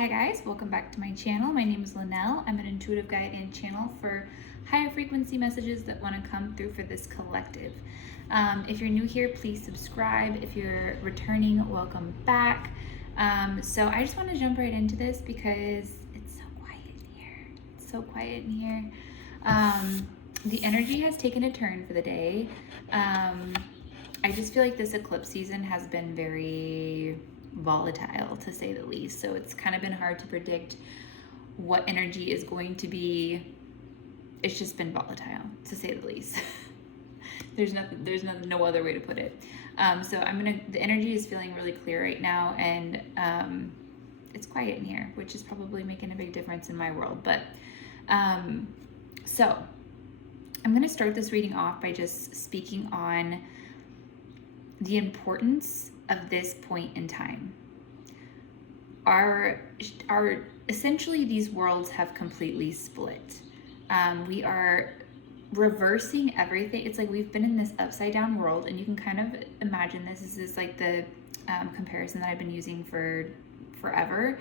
Hi guys, welcome back to my channel. My name is Lanell. I'm an intuitive guide and channel for higher frequency messages that want to come through for this collective. If you're new here, please subscribe. If you're returning, welcome back. So I just want to jump right into this because it's so quiet in here. It's so quiet in here. The energy has taken a turn for the day. I just feel like this eclipse season has been very volatile, to say the least. So it's kind of been hard to predict what energy is going to be. It's just been volatile, to say the least. There's no other way to put it. So the energy is feeling really clear right now, and it's quiet in here, which is probably making a big difference in my world. But so I'm going to start this reading off by just speaking on the importance of this point in time. Our essentially these worlds have completely split. We are reversing everything. It's like we've been in this upside down world, and you can kind of imagine this is like the comparison that I've been using for forever.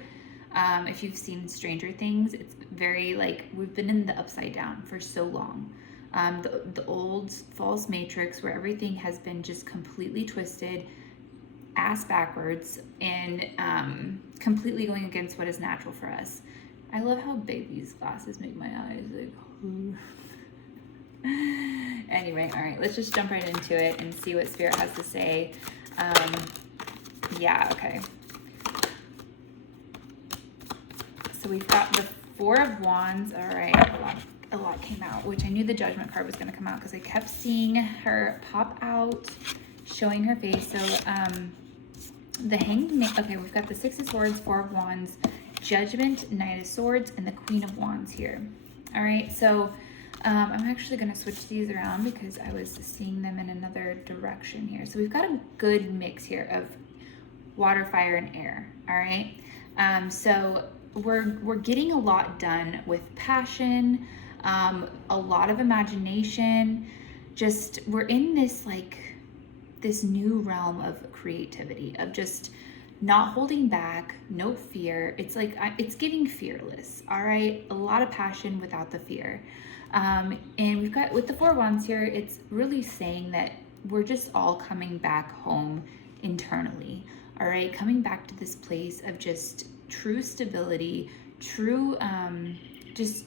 If you've seen Stranger Things, it's very like we've been in the upside down for so long. The old false matrix where everything has been just completely twisted, ass backwards, and completely going against what is natural for us. I love how big these glasses make my eyes. Like, anyway, all right, let's just jump right into it and see what Spirit has to say. Yeah, okay. So we've got the Four of Wands. All right, a lot came out, which I knew the Judgment card was going to come out because I kept seeing her pop out, showing her face. So the Hanged Man. Okay, we've got the Six of Swords, Four of Wands, Judgment, Knight of Swords, and the Queen of Wands here. All right, so I'm actually going to switch these around because I was seeing them in another direction here. So we've got a good mix here of water, fire, and air. All right, so we're getting a lot done with passion, a lot of imagination. Just we're in this this new realm of creativity, of just not holding back, no fear. It's like it's giving fearless. All right, a lot of passion without the fear. And we've got with the Four Wands here, it's really saying that we're just all coming back home internally. All right, coming back to this place of just true stability, true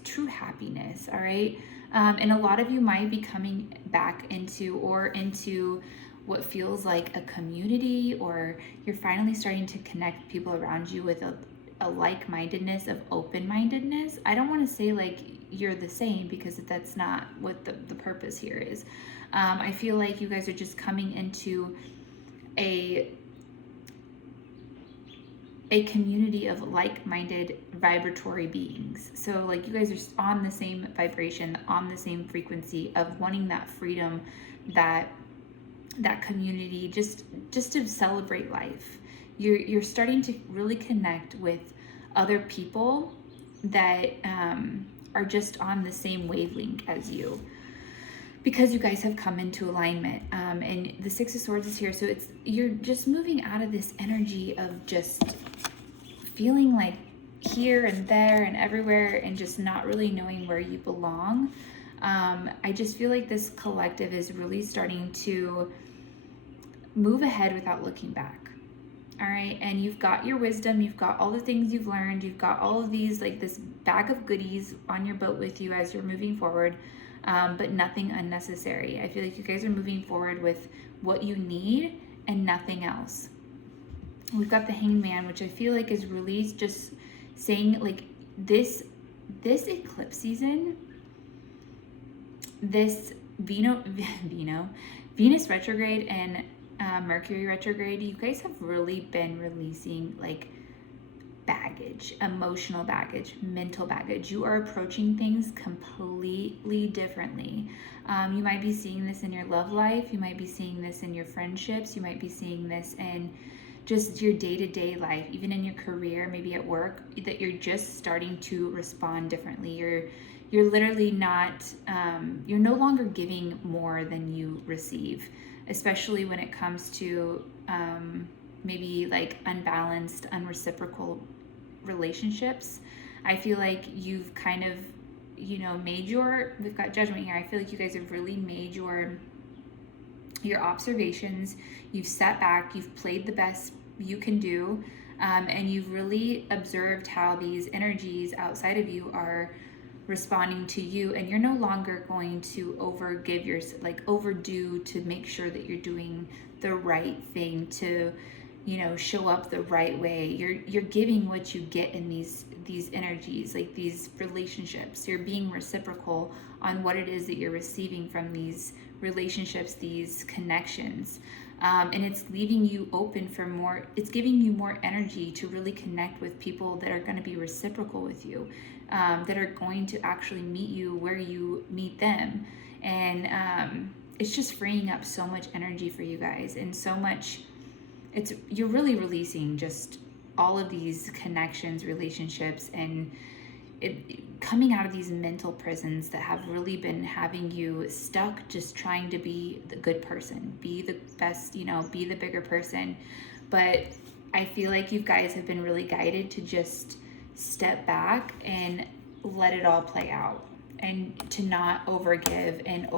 true happiness. All right, and a lot of you might be coming back into what feels like a community, or you're finally starting to connect people around you with a like-mindedness of open-mindedness. I don't want to say like you're the same, because that's not what the purpose here is. I feel like you guys are just coming into a community of like-minded vibratory beings. So like you guys are on the same vibration, on the same frequency of wanting that freedom, that community, just to celebrate life. You're starting to really connect with other people that are just on the same wavelength as you, because you guys have come into alignment. And the Six of Swords is here, so you're just moving out of this energy of just feeling like here and there and everywhere, and just not really knowing where you belong. I just feel like this collective is really starting to move ahead without looking back. All right, and you've got your wisdom, you've got all the things you've learned, you've got all of these, like this bag of goodies on your boat with you as you're moving forward, but nothing unnecessary. I feel like you guys are moving forward with what you need and nothing else. We've got the Hanged Man, which I feel like is really just saying like this eclipse season, this Venus retrograde and Mercury retrograde, you guys have really been releasing like baggage, emotional baggage, mental baggage. You are approaching things completely differently. You might be seeing this in your love life, you might be seeing this in your friendships, you might be seeing this in just your day-to-day life, even in your career, maybe at work, that you're just starting to respond differently. You're literally not, you're no longer giving more than you receive, especially when it comes to maybe like unbalanced, unreciprocal relationships. I feel like you've kind of, you know, we've got judgment here. I feel like you guys have really made your observations. You've sat back, you've played the best you can do, and you've really observed how these energies outside of you are responding to you, and you're no longer going to overdo to make sure that you're doing the right thing, to, you know, show up the right way. You're giving what you get in these energies, like these relationships. You're being reciprocal on what it is that you're receiving from these relationships, these connections, and it's leaving you open for more. It's giving you more energy to really connect with people that are going to be reciprocal with you, that are going to actually meet you where you meet them. And it's just freeing up so much energy for you guys, and so much. You're really releasing just all of these connections, relationships, and coming out of these mental prisons that have really been having you stuck just trying to be the good person, be the best, you know, be the bigger person. But I feel like you guys have been really guided to just step back and let it all play out, and to not overgive and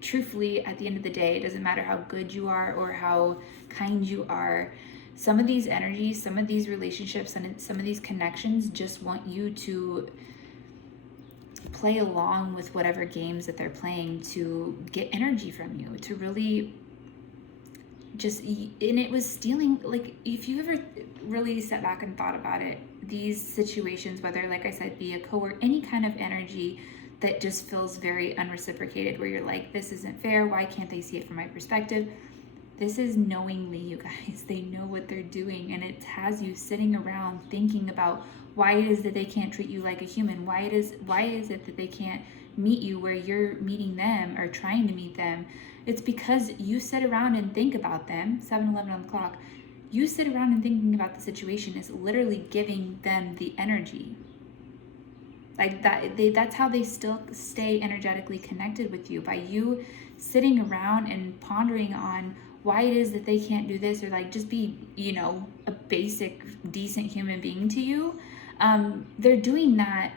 truthfully, at the end of the day, it doesn't matter how good you are or how kind you are. Some of these energies, some of these relationships, and some of these connections just want you to play along with whatever games that they're playing to get energy from you, to really just, and it was stealing. Like, if you ever really sat back and thought about it, these situations, whether, like I said, be a coworker, any kind of energy that just feels very unreciprocated, where you're like, this isn't fair, why can't they see it from my perspective? This is knowingly, you guys. They know what they're doing, and it has you sitting around thinking about why it is that they can't treat you like a human. Why is it that they can't meet you where you're meeting them or trying to meet them? It's because you sit around and think about them. 7:11 on the clock. You sit around and thinking about the situation is literally giving them the energy. Like that, that's how they still stay energetically connected with you, by you sitting around and pondering on why it is that they can't do this, or like just be, you know, a basic, decent human being to you. They're doing that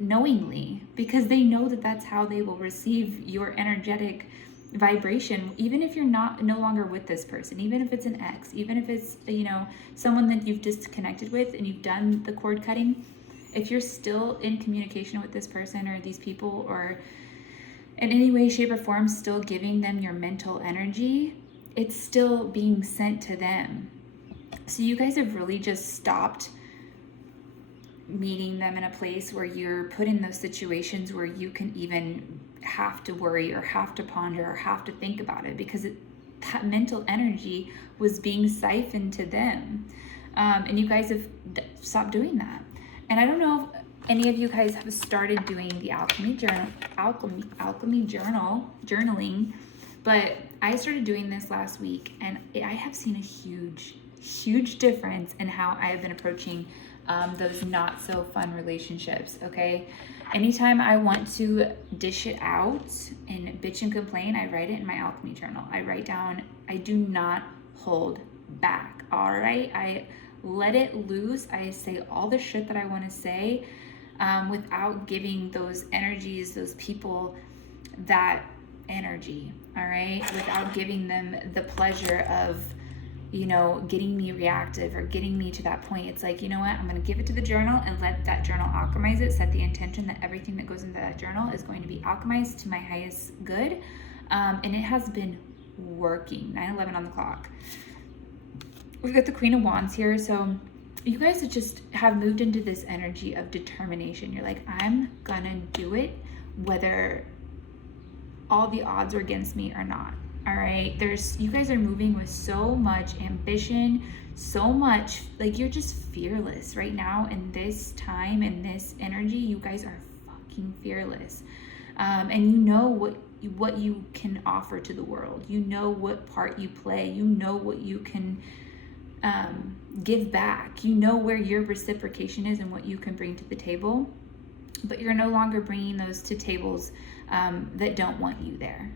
knowingly, because they know that that's how they will receive your energetic vibration, even if you're no longer with this person, even if it's an ex, even if it's, you know, someone that you've disconnected with and you've done the cord cutting. If you're still in communication with this person or these people, or in any way, shape, or form still giving them your mental energy, it's still being sent to them. So you guys have really just stopped meeting them in a place where you're put in those situations where you can even have to worry or have to ponder or have to think about it, because that mental energy was being siphoned to them. And you guys have stopped doing that. And I don't know if any of you guys have started doing the alchemy journaling, but I started doing this last week, and I have seen a huge difference in how I have been approaching those not so fun relationships. Okay, anytime I want to dish it out and bitch and complain, I write it in my alchemy journal. I write down. I do not hold back. All right, I let it loose. I say all the shit that I want to say, without giving those energies, those people, that energy. All right, without giving them the pleasure of, you know, getting me reactive or getting me to that point. It's like, you know what, I'm going to give it to the journal and let that journal alchemize it. Set the intention that everything that goes into that journal is going to be alchemized to my highest good. And it has been working. 9:11 on the clock. We've got the Queen of Wands here. So you guys have moved into this energy of determination. You're like, I'm gonna do it whether all the odds are against me or not. All right, you guys are moving with so much ambition, so much, like, you're just fearless right now in this time, in this energy. You guys are fucking fearless. And you know what you can offer to the world. You know what part you play. You know what you can give back. You know where your reciprocation is and what you can bring to the table. But you're no longer bringing those to tables that don't want you there.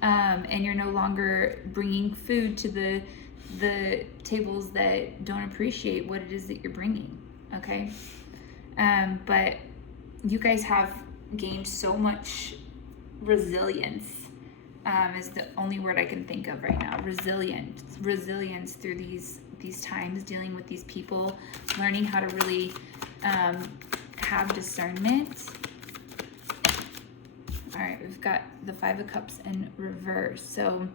And you're no longer bringing food to the the tables that don't appreciate what it is that you're bringing, okay? But you guys have gained so much resilience, is the only word I can think of right now. Resilience through these times, dealing with these people, learning how to really have discernment. All right, we've got the Five of Cups in reverse. So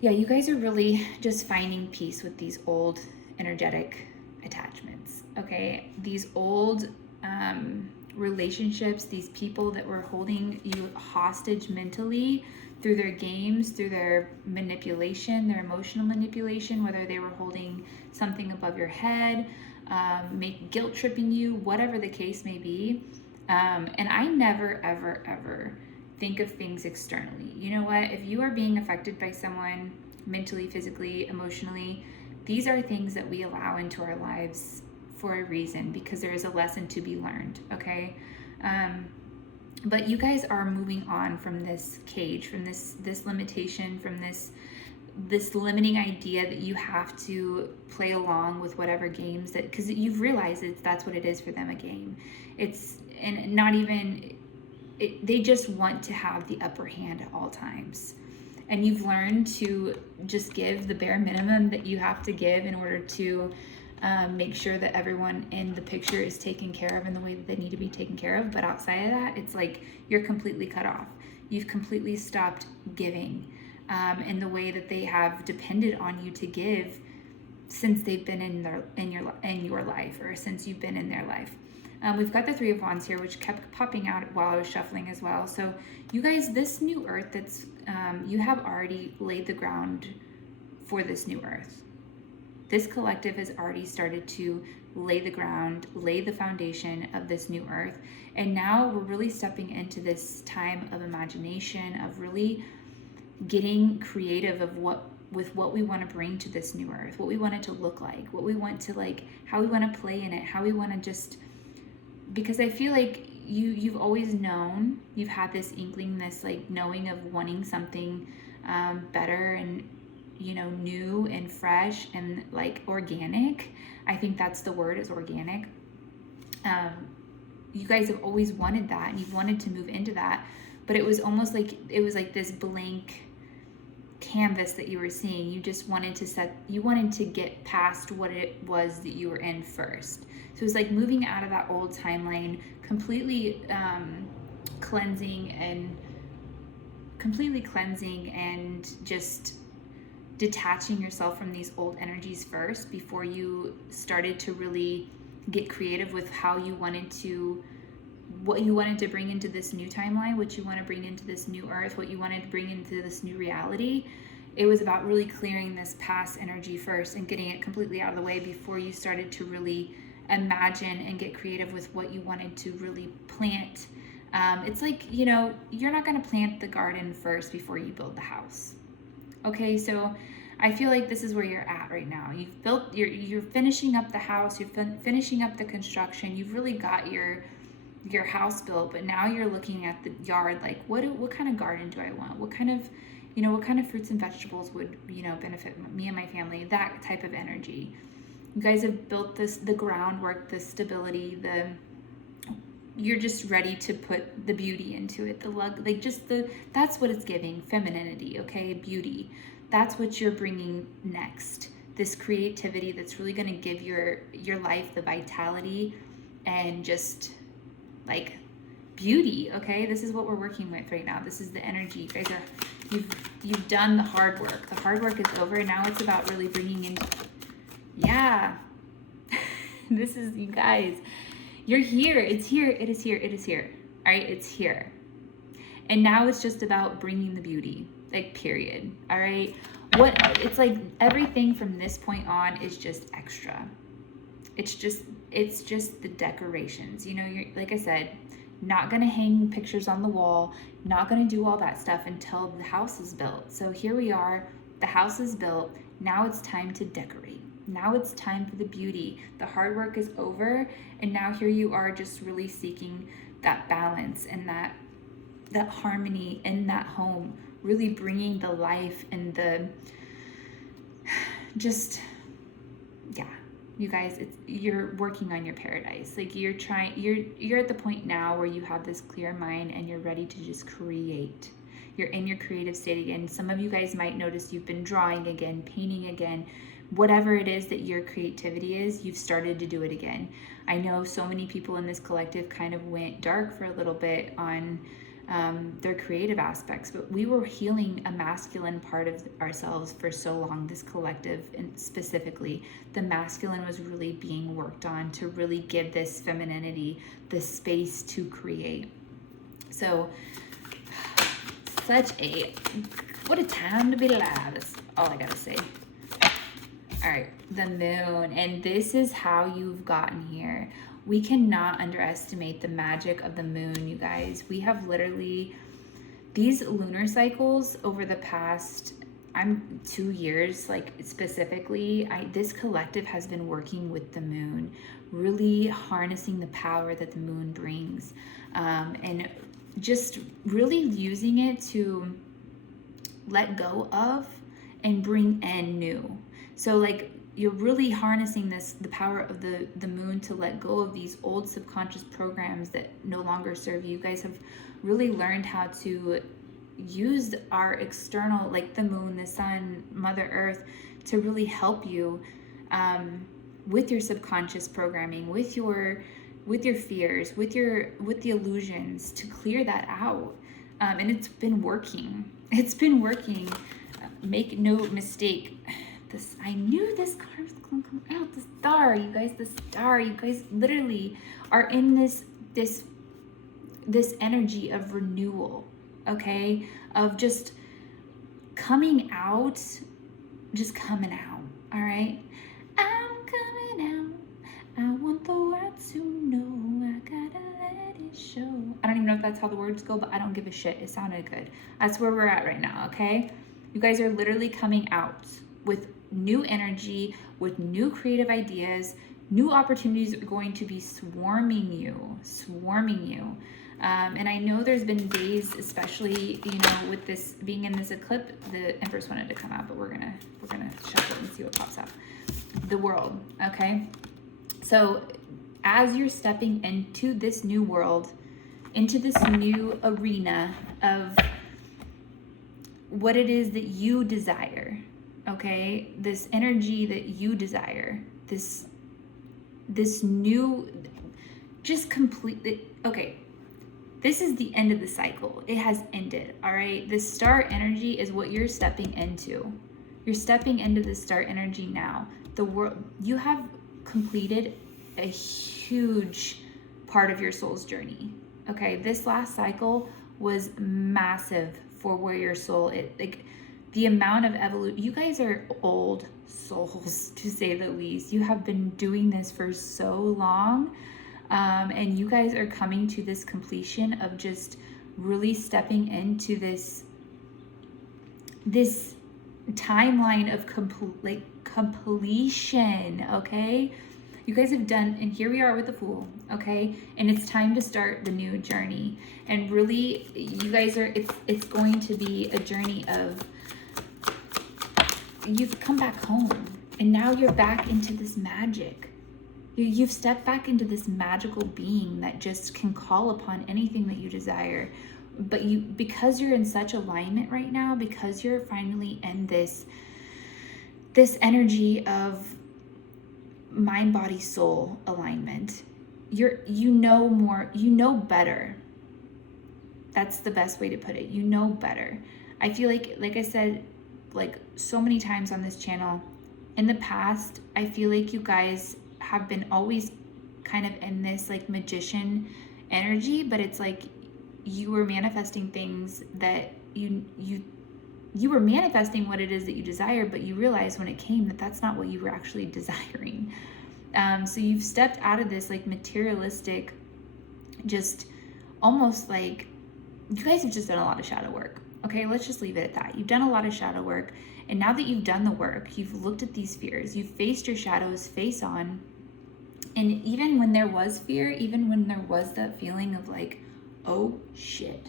yeah, you guys are really just finding peace with these old energetic attachments, okay? These old relationships, these people that were holding you hostage mentally through their games, through their manipulation, their emotional manipulation, whether they were holding something above your head, guilt tripping you, whatever the case may be. And I never, ever, ever think of things externally. You know what? If you are being affected by someone mentally, physically, emotionally, these are things that we allow into our lives for a reason, because there is a lesson to be learned, okay? But you guys are moving on from this cage, from this limitation, from this limiting idea that you have to play along with whatever games that, because you've realized that's what it is for them, a game. And not even, they just want to have the upper hand at all times. And you've learned to just give the bare minimum that you have to give in order to make sure that everyone in the picture is taken care of in the way that they need to be taken care of. But outside of that, it's like you're completely cut off. You've completely stopped giving in the way that they have depended on you to give since they've been in your life, or since you've been in their life. We've got the Three of Wands here, which kept popping out while I was shuffling as well. So you guys, this new earth that's, you have already laid the ground for this new earth. This collective has already started to lay the ground, lay the foundation of this new earth. And now we're really stepping into this time of imagination, of really getting creative with what we want to bring to this new earth, what we want it to look like, what we want to like, how we want to play in it, how we want to just, because I feel like you've always known, you've had this inkling, this like knowing of wanting something better and, you know, new and fresh and like organic. I think that's the word, is organic. You guys have always wanted that, and you've wanted to move into that, but it was almost like, it was like this blank canvas that you were seeing. You just wanted to get past what it was that you were in first. So it was like moving out of that old timeline, completely cleansing and just detaching yourself from these old energies first before you started to really get creative with what you wanted to bring into this new timeline, what you want to bring into this new earth, what you wanted to bring into this new reality. It was about really clearing this past energy first and getting it completely out of the way before you started to really imagine and get creative with what you wanted to really plant. It's like, you know, you're not going to plant the garden first before you build the house. Okay, so I feel like this is where you're at right now. You're finishing up the house, you're finishing up the construction, you've really got your house built, but now you're looking at the yard like, what kind of garden do I want? What kind of fruits and vegetables would, you know, benefit me and my family? That type of energy. You guys have built the groundwork, the stability, you're just ready to put the beauty into it, that's what it's giving, femininity, okay, beauty. That's what you're bringing next. This creativity that's really going to give your life the vitality and just like beauty, okay? This is what we're working with right now. This is the energy. You guys you've done the hard work. The hard work is over, and now it's about really bringing in, yeah. This is, you guys, you're here. It's here. It is here. It is here. All right, it's here. And now it's just about bringing the beauty, like, period. All right. It's like everything from this point on is just extra. It's just the decorations. You know, you're, like I said, not going to hang pictures on the wall, not going to do all that stuff until the house is built. So here we are, the house is built. Now it's time to decorate. Now it's time for the beauty. The hard work is over, and now here you are just really seeking that balance and that harmony in that home, really bringing the life and just, yeah, you guys, you're working on your paradise. Like you're at the point now where you have this clear mind and you're ready to just create. You're in your creative state again. Some of you guys might notice you've been drawing again, painting again, whatever it is that your creativity is, you've started to do it again. I know so many people in this collective kind of went dark for a little bit on their creative aspects, but we were healing a masculine part of ourselves for so long. This collective, and specifically the masculine, was really being worked on to really give this femininity the space to create. So what a time to be alive. That's all I gotta say. All right, the moon, and this is how you've gotten here. We cannot underestimate the magic of the moon, you guys. We have literally, these lunar cycles over the past 2 years, like specifically, this collective has been working with the moon, really harnessing the power that the moon brings, and just really using it to let go of and bring in new. So like you're really harnessing the power of the moon to let go of these old subconscious programs that no longer serve you. You guys have really learned how to use our external, like the moon, the sun, Mother Earth, to really help you with your subconscious programming, with your fears, with the illusions, to clear that out. And it's been working. It's been working. Make no mistake. I knew this card was going to come out. The star, you guys, the star. You guys literally are in this energy of renewal, okay? Of just coming out, all right? I'm coming out. I want the world to know. I gotta let it show. I don't even know if that's how the words go, but I don't give a shit. It sounded good. That's where we're at right now, okay? You guys are literally coming out with new energy, with new creative ideas. New opportunities are going to be swarming you. And I know there's been days, especially, with this being in this eclipse, the Empress wanted to come out, but we're gonna shuffle and see what pops up. The world, okay? So as you're stepping into this new world, into this new arena of what it is that you desire, okay? This energy that you desire, this new, just completely, okay. This is the end of the cycle. It has ended, all right? This star energy is what you're stepping into. You're stepping into the star energy now. The world, you have completed a huge part of your soul's journey, okay? This last cycle was massive for where your soul is. Like, the amount of evolution, you guys are old souls, to say the least. You have been doing this for so long. And you guys are coming to this completion of just really stepping into this timeline of completion, okay? You guys have done, and here we are with the Fool, okay? And it's time to start the new journey. And really, you guys are, it's going to be a journey of, you've come back home, and now you're back into this magic. You've stepped back into this magical being that just can call upon anything that you desire. But because you're in such alignment right now, because you're finally in this energy of mind, body, soul alignment, you know more, you know better. That's the best way to put it. You know better. I feel like I said, like so many times on this channel, in the past, I feel like you guys have been always kind of in this like magician energy, but it's like you were manifesting things that you were manifesting what it is that you desire, but you realized when it came that that's not what you were actually desiring. So you've stepped out of this like materialistic, just almost like, you guys have just done a lot of shadow work. Okay, let's just leave it at that. You've done a lot of shadow work, and now that you've done the work, you've looked at these fears, you've faced your shadows face on. And even when there was fear, even when there was that feeling of like, oh shit,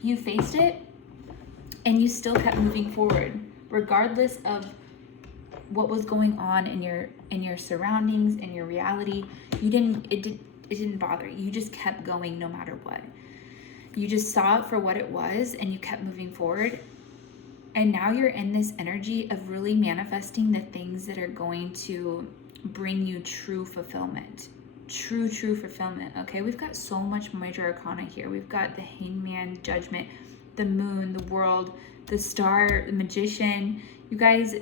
you faced it and you still kept moving forward. regardless of what was going on in your surroundings, in your reality. It didn't bother you. You just kept going no matter what. You just saw it for what it was and you kept moving forward. And now you're in this energy of really manifesting the things that are going to bring you true fulfillment. True fulfillment. Okay, we've got so much major arcana here. We've got the Hangman, Judgment, the Moon, the World, the Star, the Magician. You guys,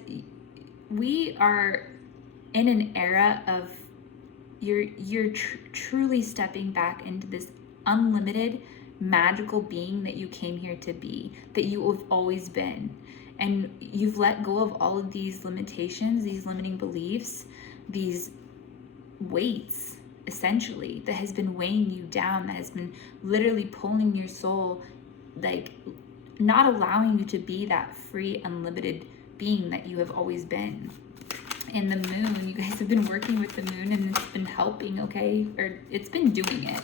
we are in an era of you're truly stepping back into this unlimited magical being that you came here to be, that you have always been. And you've let go of all of these limitations, these limiting beliefs, these weights, essentially, that has been weighing you down, that has been literally pulling your soul, like not allowing you to be that free, unlimited being that you have always been. And the Moon, you guys have been working with the Moon and it's been helping, okay? Or it's been doing it,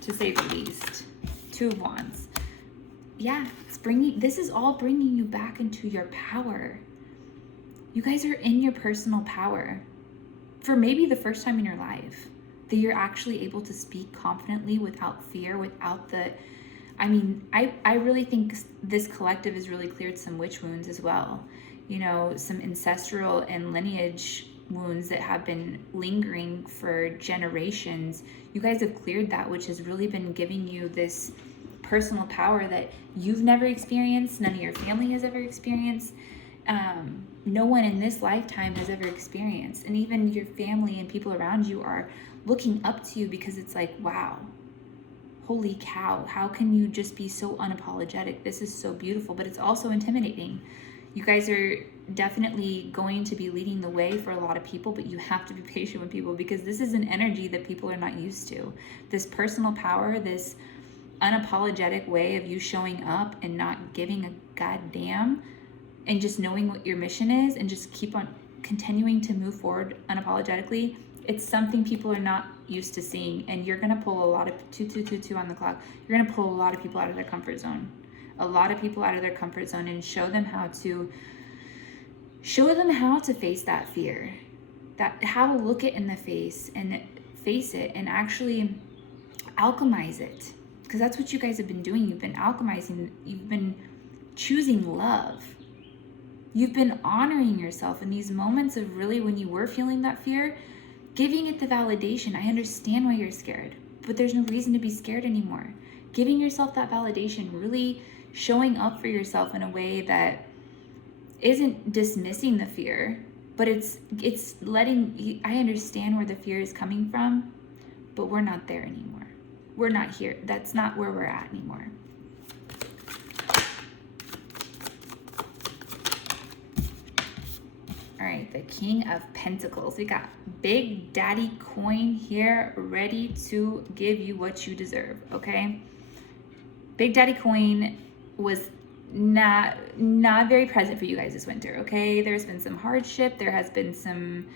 to say the least. Two of Wands. Yeah, this is all bringing you back into your power. You guys are in your personal power for maybe the first time in your life, that you're actually able to speak confidently without fear, without the, I really think this collective has really cleared some witch wounds as well. You know, some ancestral and lineage wounds that have been lingering for generations. You guys have cleared that, which has really been giving you this personal power that you've never experienced, none of your family has ever experienced, no one in this lifetime has ever experienced. And even your family and people around you are looking up to you because it's like, wow, holy cow, how can you just be so unapologetic? This is so beautiful, but it's also intimidating. You guys are definitely going to be leading the way for a lot of people, but you have to be patient with people because this is an energy that people are not used to. This personal power, this unapologetic way of you showing up and not giving a goddamn and just knowing what your mission is and just keep on continuing to move forward unapologetically. It's something people are not used to seeing, and you're going to pull a lot of 2 on the clock. You're going to pull a lot of people out of their comfort zone. A lot of people out of their comfort zone and show them how to face that fear, that how to look it in the face and face it and actually alchemize it. Because that's what you guys have been doing. You've been alchemizing. You've been choosing love. You've been honoring yourself in these moments of really when you were feeling that fear, giving it the validation. I understand why you're scared, but there's no reason to be scared anymore. Giving yourself that validation, really showing up for yourself in a way that isn't dismissing the fear, but it's letting, I understand where the fear is coming from, but we're not there anymore. We're not here. That's not where we're at anymore. All right, the King of Pentacles. We got Big Daddy Coin here, ready to give you what you deserve, okay? Big Daddy Coin was not very present for you guys this winter, okay? There's been some hardship. There has been some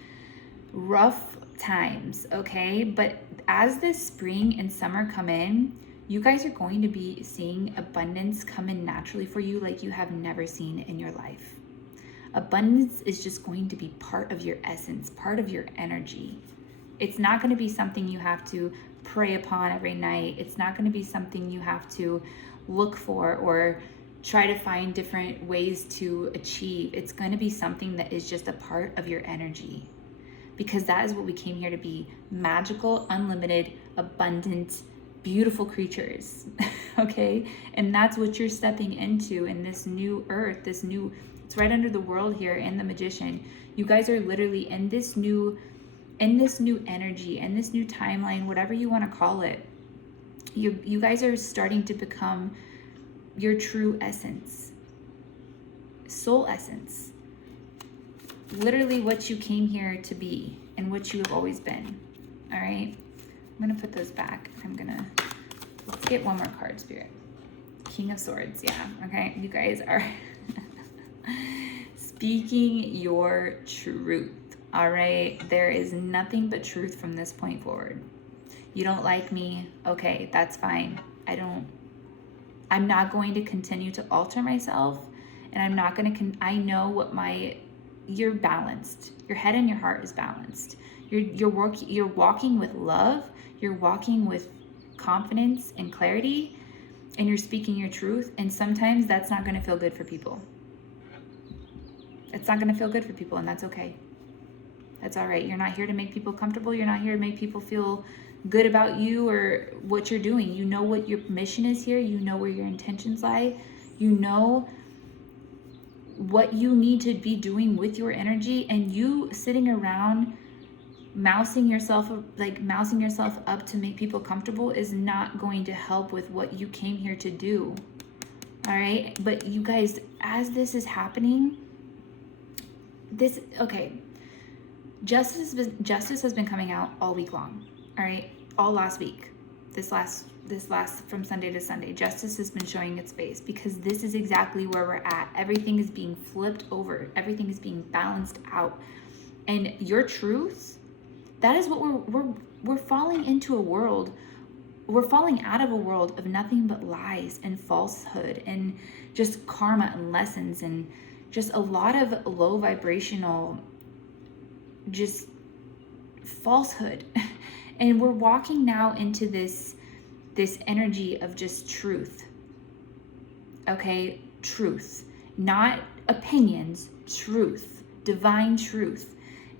rough times, okay? But as this spring and summer come in, you guys are going to be seeing abundance come in naturally for you like you have never seen in your life. Abundance is just going to be part of your essence, part of your energy. It's not going to be something you have to pray upon every night. It's not going to be something you have to look for or try to find different ways to achieve. It's going to be something that is just a part of your energy, because that is what we came here to be: magical, unlimited, abundant, beautiful creatures. Okay? And that's what you're stepping into in this new earth, it's right under the World here and the Magician. You guys are literally in this new energy, in this new timeline, whatever you want to call it. You guys are starting to become your true essence, soul essence, literally what you came here to be and what you have always been. All right, I'm gonna put those back. Let's get one more card, Spirit. King of Swords. Yeah, okay, you guys are speaking your truth. All right, there is nothing but truth from this point forward. You don't like me, okay, that's fine. I'm not going to continue to alter myself and I'm not going to, I know what you're balanced. Your head and your heart is balanced. You're walking with love. You're walking with confidence and clarity, and you're speaking your truth. And sometimes that's not going to feel good for people. It's not going to feel good for people, and that's okay. That's all right. You're not here to make people comfortable. You're not here to make people feel good about you or what you're doing. You know what your mission is here. You know where your intentions lie. You know what you need to be doing with your energy, and you sitting around mousing yourself up to make people comfortable is not going to help with what you came here to do. All right. But you guys, as this is happening, justice has been coming out all week long. All right. All last week, this last from Sunday to Sunday, justice has been showing its face, because this is exactly where we're at. Everything is being flipped over. Everything is being balanced out. And your truth, that is what we're falling into a world. We're falling out of a world of nothing but lies and falsehood and just karma and lessons and just a lot of low vibrational, just falsehood. And we're walking now into this energy of just truth. Okay? Truth. Not opinions, truth. Divine truth.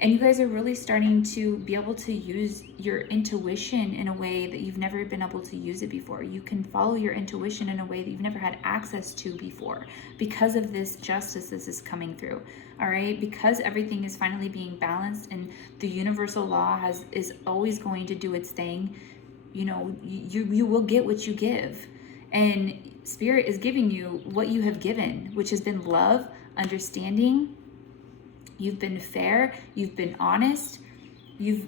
And you guys are really starting to be able to use your intuition in a way that you've never been able to use it before. You can follow your intuition in a way that you've never had access to before because of this justice this is coming through. All right? Because everything is finally being balanced and the universal law is always going to do its thing. You know, you will get what you give. And Spirit is giving you what you have given, which has been love, understanding. You've been fair, you've been honest, you've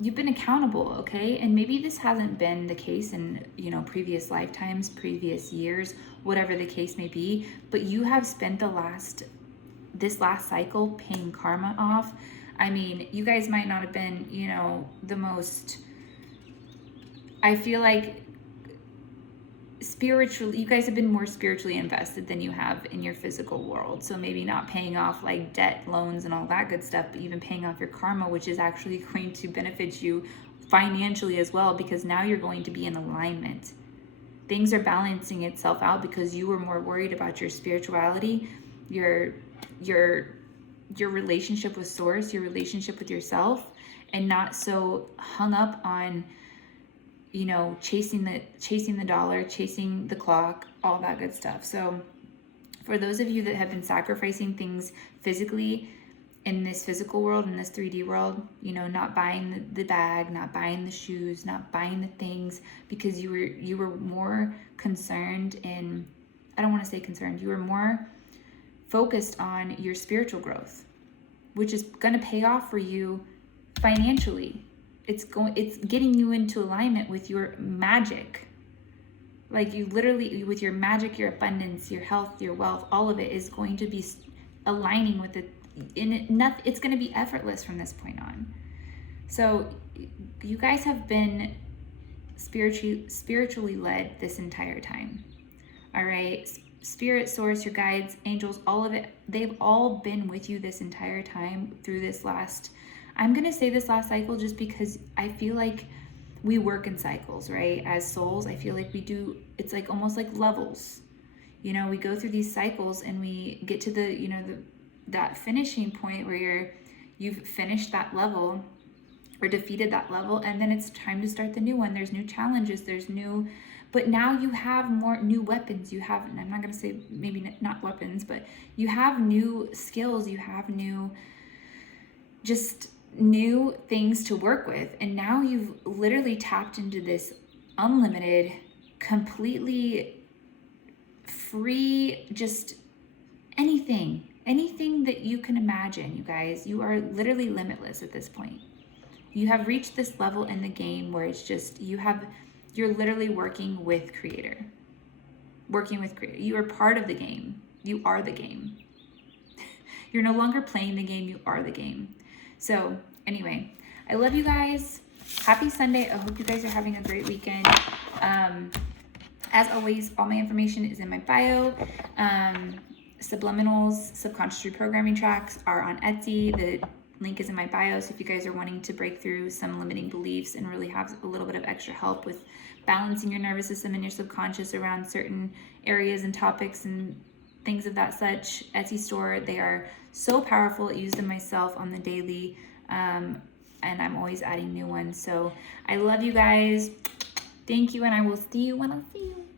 been accountable, okay? And maybe this hasn't been the case in, previous lifetimes, previous years, whatever the case may be, but you have spent this last cycle paying karma off. I mean, you guys might not have been, the most, I feel like spiritually, you guys have been more spiritually invested than you have in your physical world. So maybe not paying off like debt, loans, and all that good stuff, but even paying off your karma, which is actually going to benefit you financially as well, because now you're going to be in alignment. Things are balancing itself out because you were more worried about your spirituality, your relationship with Source, your relationship with yourself, and not so hung up on chasing the dollar, chasing the clock, all that good stuff. So for those of you that have been sacrificing things physically in this physical world, in this 3D world, not buying the bag, not buying the shoes, not buying the things, because you were more concerned in, I don't want to say concerned, you were more focused on your spiritual growth, which is going to pay off for you financially. It's getting you into alignment with your magic. Like you literally, with your magic, your abundance, your health, your wealth, all of it is going to be aligning with it. It's going to be effortless from this point on. So you guys have been spiritually led this entire time. All right. Spirit, Source, your guides, angels, all of it, they've all been with you this entire time through this last, I'm going to say this last cycle just because I feel like we work in cycles, right? As souls, I feel like we do, it's like almost like levels. We go through these cycles and we get to that finishing point where you've finished that level or defeated that level, and then it's time to start the new one. There's new challenges, but now you have more new weapons. You have, and I'm not going to say maybe not weapons, but you have new skills, you have new things to work with. And now you've literally tapped into this unlimited, completely free, just anything that you can imagine, you guys. You are literally limitless at this point. You have reached this level in the game where it's just, you're literally working with Creator. You are part of the game. You are the game. You're no longer playing the game, you are the game. So anyway, I love you guys. Happy Sunday. I hope you guys are having a great weekend. As always, all my information is in my bio. Subliminals, subconscious reprogramming tracks are on Etsy. The link is in my bio. So if you guys are wanting to break through some limiting beliefs and really have a little bit of extra help with balancing your nervous system and your subconscious around certain areas and topics and things of that such, Etsy store, they are so powerful. I use them myself on the daily, and I'm always adding new ones. So I love you guys. Thank you, and I will see you when I see you.